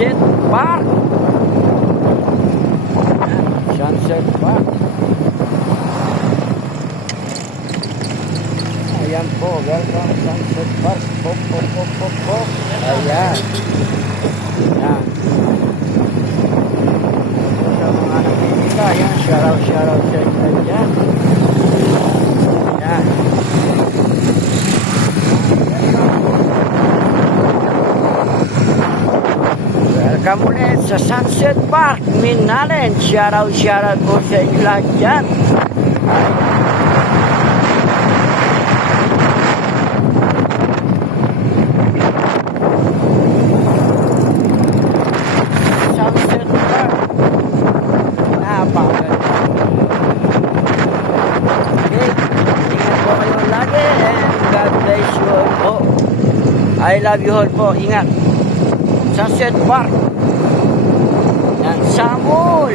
Sunset Park. Yan, Sunset Park. Ayan po, welcome Sunset Park. Pop, pop, pop, pop, pop. Ayan. Ayan. Sa mga nakikita, ayan, shoutout sa inyo dyan. Ayan. Welcome ulit sa Sunset Park, Minalen. Shoutout po sa inyo lahat dyan. Sunset Park. Napakaganda. Okay, ingat po kayo lagi and God bless you all po. I love you all po. Ingat. Sunset Park. Yan, Samul.